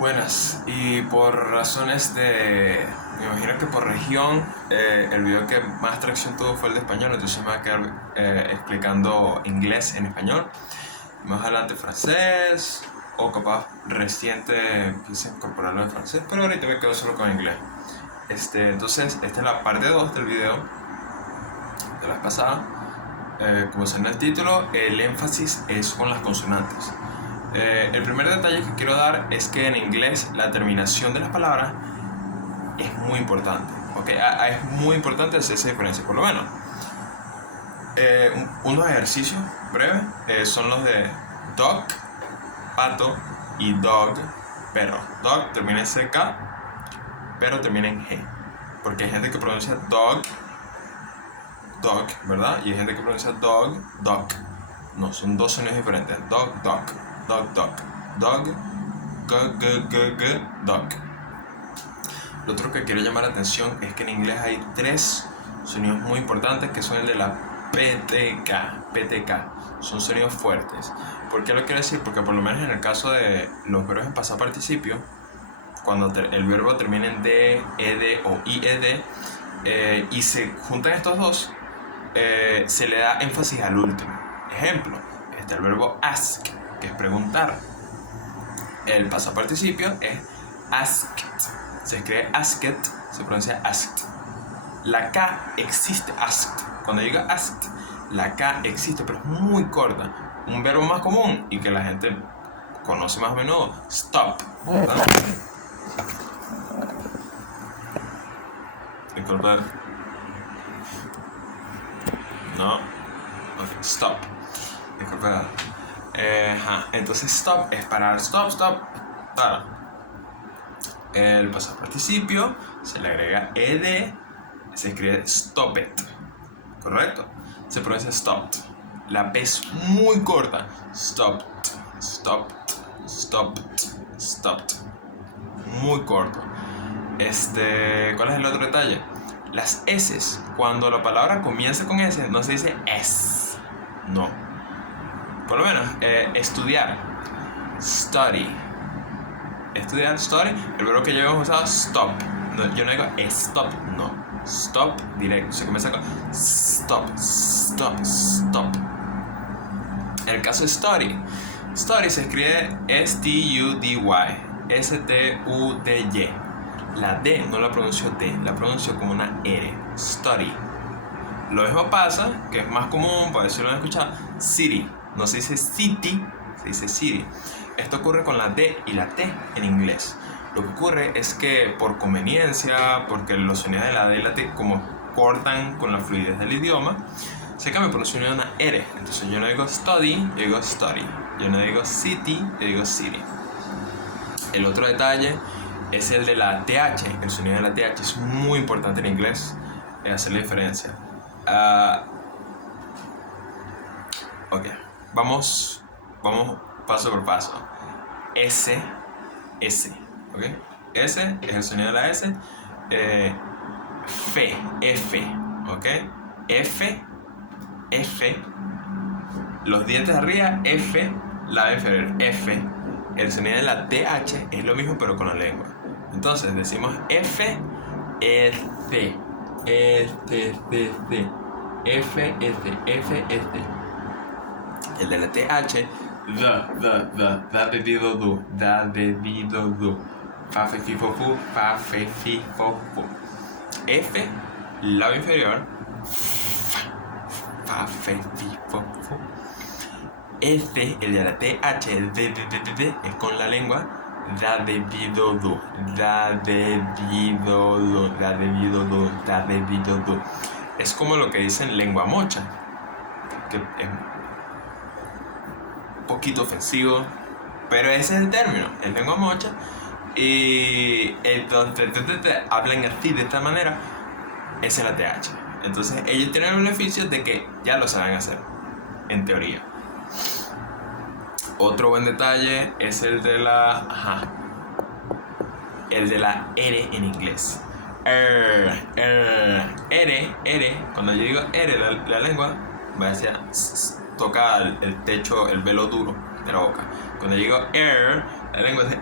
Buenas, y por razones de, me imagino que por región, el video que más tracción tuvo fue el de español, entonces me voy a quedar explicando inglés en español, más adelante francés, o capaz reciente empiece a incorporarlo en francés, pero ahorita me quedo solo con inglés. Entonces, esta es la parte 2 del video de la vez pasada. Como se en el título, el énfasis es con las consonantes. El primer detalle que quiero dar es que en inglés la terminación de las palabras es muy importante. ¿Okay? Es muy importante hacer esa diferencia, por lo menos. Unos ejercicios breves son los de dog, pato, y dog, perro. Dog termina en CK, pero termina en G. Porque hay gente que pronuncia dog, dog, ¿verdad? Y hay gente que pronuncia dog, dog. No, son dos sonidos diferentes. Dog, dog. Dog, dog, dog, dog. Lo otro que quiero llamar la atención es que en inglés hay tres sonidos muy importantes que son el de la PTK. Son sonidos fuertes. ¿Por qué lo quiero decir? Porque por lo menos en el caso de los verbos en pasado participio, cuando el verbo termina en D, ED o IED, y se juntan estos dos, se le da énfasis al último. Ejemplo, está el verbo ask, que es preguntar. El pasado participio es asked. Se escribe asked, se pronuncia asked. La K existe, asked. Cuando llega asked, la K existe, pero es muy corta. Un verbo más común y que la gente conoce más a menudo, stop, ¿verdad? Disculpa. No. Okay, stop. Disculpa. Entonces stop es parar. Stop, stop. Para. El pasado participio se le agrega ed, se escribe stop it. ¿Correcto? Se pronuncia stopped. La P es muy corta. Stopped, stopped, stopped, stopped. Muy corto. ¿Cuál es el otro detalle? Las S, cuando la palabra comienza con S, no se dice es. No. Por lo menos, estudiar. Study. Estudiar, study. El verbo que yo hemos usado, stop. No, yo no digo stop, no. Stop, directo. Se comienza con stop, stop, stop. En el caso de study, study se escribe S-T-U-D-Y. S-T-U-D-Y. La D no la pronuncio D, la pronuncio como una R. Study. Lo mismo pasa, que es más común, para decirlo en escuchar, city. No se dice city, se dice city. Esto ocurre con la D y la T en inglés. Lo que ocurre es que por conveniencia, porque los sonidos de la D y la T como cortan con la fluidez del idioma, se cambia por un sonido de una R. Entonces yo no digo study, yo digo study. Yo no digo city, yo digo city. El otro detalle es el de la TH. El sonido de la TH es muy importante en inglés, hacer la diferencia. Ok, vamos paso por paso. S, ok. S es el sonido de la S. F, ok. F, los dientes arriba, F, la inferior, F. El sonido de la TH es lo mismo pero con la lengua. Entonces decimos F, S, F, S. El de la TH, da bebido du, fa fe fi fo fu, fa fe fi fo fu. F, labio inferior, fa fe fi fo fu. F, el de la TH, es con la lengua, da bebido du. Es como lo que dicen lengua mocha, que es un poquito ofensivo, pero ese es el término, es lengua mocha. Y entonces hablan así, de esta manera, esa es la TH. Entonces ellos tienen el beneficio de que ya lo saben hacer, en teoría. Otro buen detalle es el de la R en inglés. R, cuando yo digo R, la lengua va hacia, toca el techo, el velo duro de la boca. Cuando digo air, la lengua hace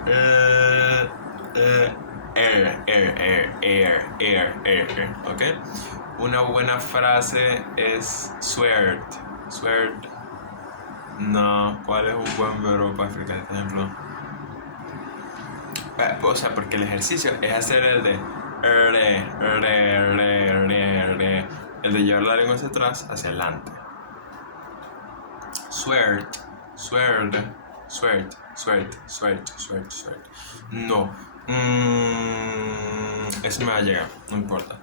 air, ¿ok? Una buena frase es swear. No, ¿cuál es un buen verbo para explicar este ejemplo? O sea, porque el ejercicio es hacer el de el de llevar la lengua hacia atrás, hacia adelante. Swear. No. Eso me va a llegar, no importa.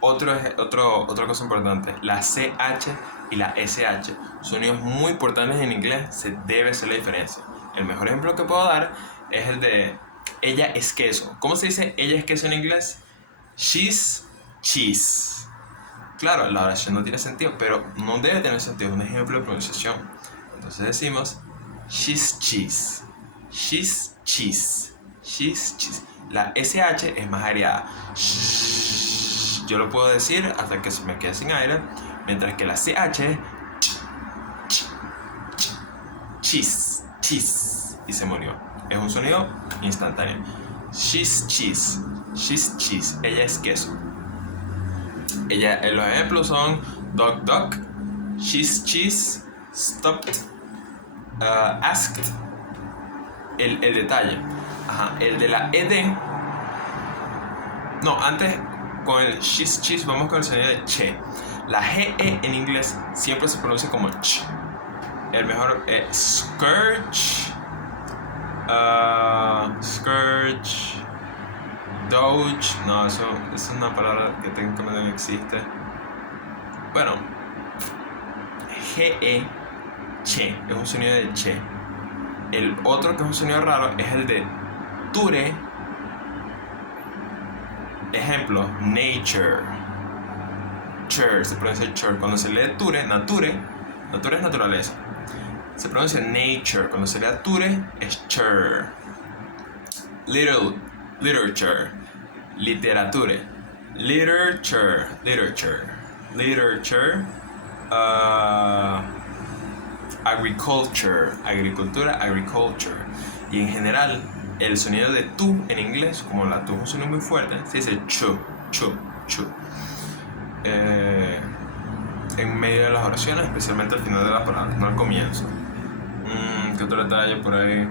Otra cosa importante, la CH y la SH, sonidos muy importantes en inglés, se debe hacer la diferencia. El mejor ejemplo que puedo dar es el de ella es queso. ¿Cómo se dice ella es queso en inglés? She's cheese. Claro, la oración no tiene sentido, pero no debe tener sentido, es un ejemplo de pronunciación. Entonces decimos she's cheese. La SH es más aireada. Yo lo puedo decir hasta que se me quede sin aire, mientras que la CH es cheese y se murió. Es un sonido instantáneo. She's cheese. Ella es queso. Los ejemplos son dog, she's cheese, stopped, asked. El detalle. Ajá, el de la ED. No, antes con el she's cheese vamos con el sonido de che. La GE en inglés siempre se pronuncia como ch. El mejor es scourge, doge. No, eso es una palabra que técnicamente no existe. Bueno, GE, che, es un sonido de che. El otro que es un sonido raro es el de ture. Ejemplo, nature. Chur, se pronuncia chur. Cuando se lee ture es naturaleza. Se pronuncia nature. Cuando se lee ture es chur. Literature. Agriculture. Y en general, el sonido de tu en inglés, como la tu es un sonido muy fuerte, se dice chu. En medio de las oraciones, especialmente al final de las palabras, no al comienzo. ¿Qué otro detalle por ahí?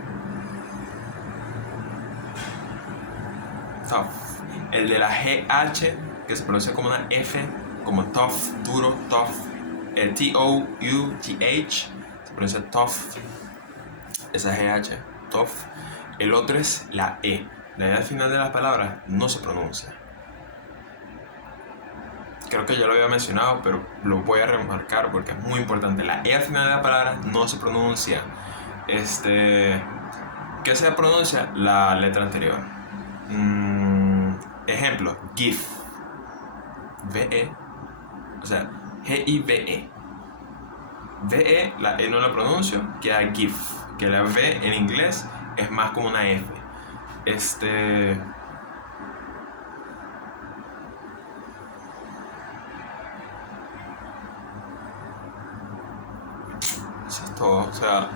Tough. El de la GH, que se pronuncia como una F, como tough, duro, tough. El TOUGH se pronuncia tough. Esa GH, tough. El otro es la E. La E al final de las palabras no se pronuncia. Creo que ya lo había mencionado, pero lo voy a remarcar porque es muy importante. La E al final de la palabra no se pronuncia. ¿Qué se pronuncia? La letra anterior. Ejemplo, GIF. VE. O sea, GIVE. VE, la E no la pronuncio, queda GIF. Que la V en inglés es más como una F. Todo, o sea,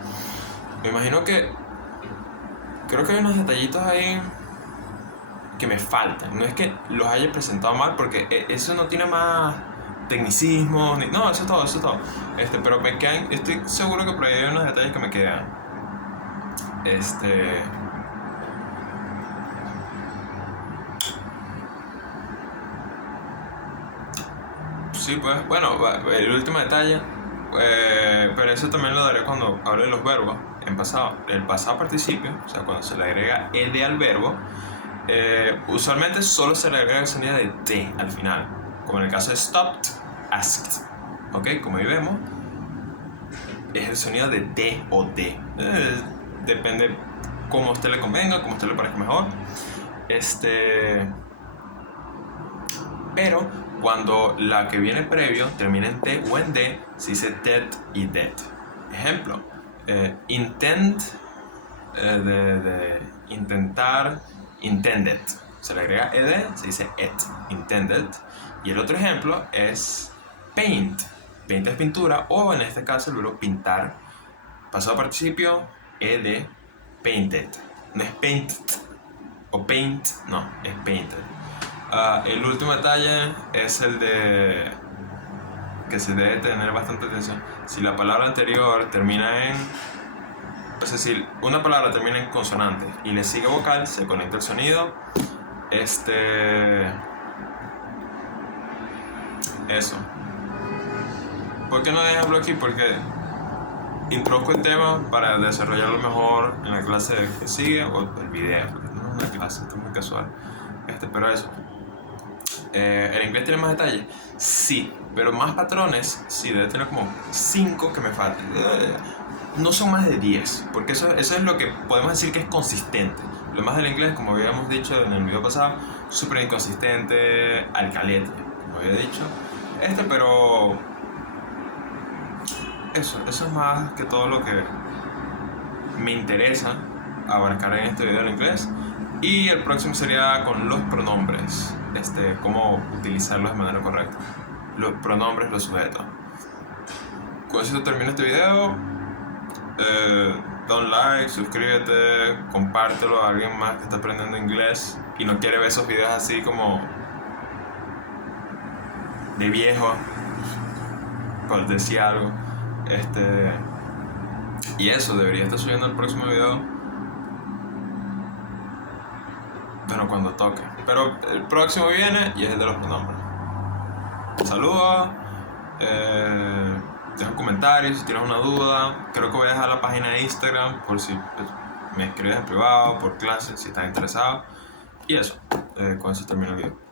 me imagino que creo que hay unos detallitos ahí que me faltan. No es que los haya presentado mal, porque eso no tiene más tecnicismo ni, no, eso es todo. Pero me quedan, estoy seguro que por ahí hay unos detalles que me quedan. Sí, pues, bueno, el último detalle. Pero eso también lo daré cuando hable de los verbos en pasado. El pasado participio, o sea, cuando se le agrega ed al verbo, usualmente solo se le agrega el sonido de t al final, como en el caso de stopped, asked. ¿Ok? Como ahí vemos, es el sonido de t o d. Depende cómo a usted le convenga, cómo a usted le parezca mejor. Pero cuando la que viene previo termina en T o en D, se dice dead y dead. Ejemplo, intend, de intentar, intended. Se le agrega ed, se dice et, intended. Y el otro ejemplo es paint. Paint es pintura, o en este caso el verbo pintar. Pasado participio, E-D, painted. No es painted o paint, no, es painted. El último detalle es el de que se debe tener bastante atención. Si la palabra anterior termina en, es decir, una palabra termina en consonante y le sigue vocal, se conecta el sonido. Eso. ¿Por qué no dejarlo aquí? Porque introduzco el tema para desarrollarlo mejor en la clase que sigue o el video, porque no es una clase, esto es muy casual. Pero eso. ¿El inglés tiene más detalles? Sí, pero más patrones, sí, debe tener como 5 que me faltan. No son más de 10, porque eso es lo que podemos decir que es consistente. Lo más del inglés, como habíamos dicho en el video pasado, súper inconsistente, al calete, como había dicho. Pero eso es más que todo lo que me interesa abarcar en este video en inglés. Y el próximo sería con los pronombres, cómo utilizarlos de manera correcta. Los pronombres, los sujetos. Con eso termino este video. Don like, suscríbete, compártelo a alguien más que está aprendiendo inglés y no quiere ver esos videos así como de viejo, por decir algo. Y eso, debería estar subiendo el próximo video, pero cuando toque. Pero el próximo viene y es el de los pronombres. Saludos. Deja un comentario si tienes una duda. Creo que voy a dejar la página de Instagram por si me escribes en privado, por clase, si estás interesado. Y eso, con eso termino el video.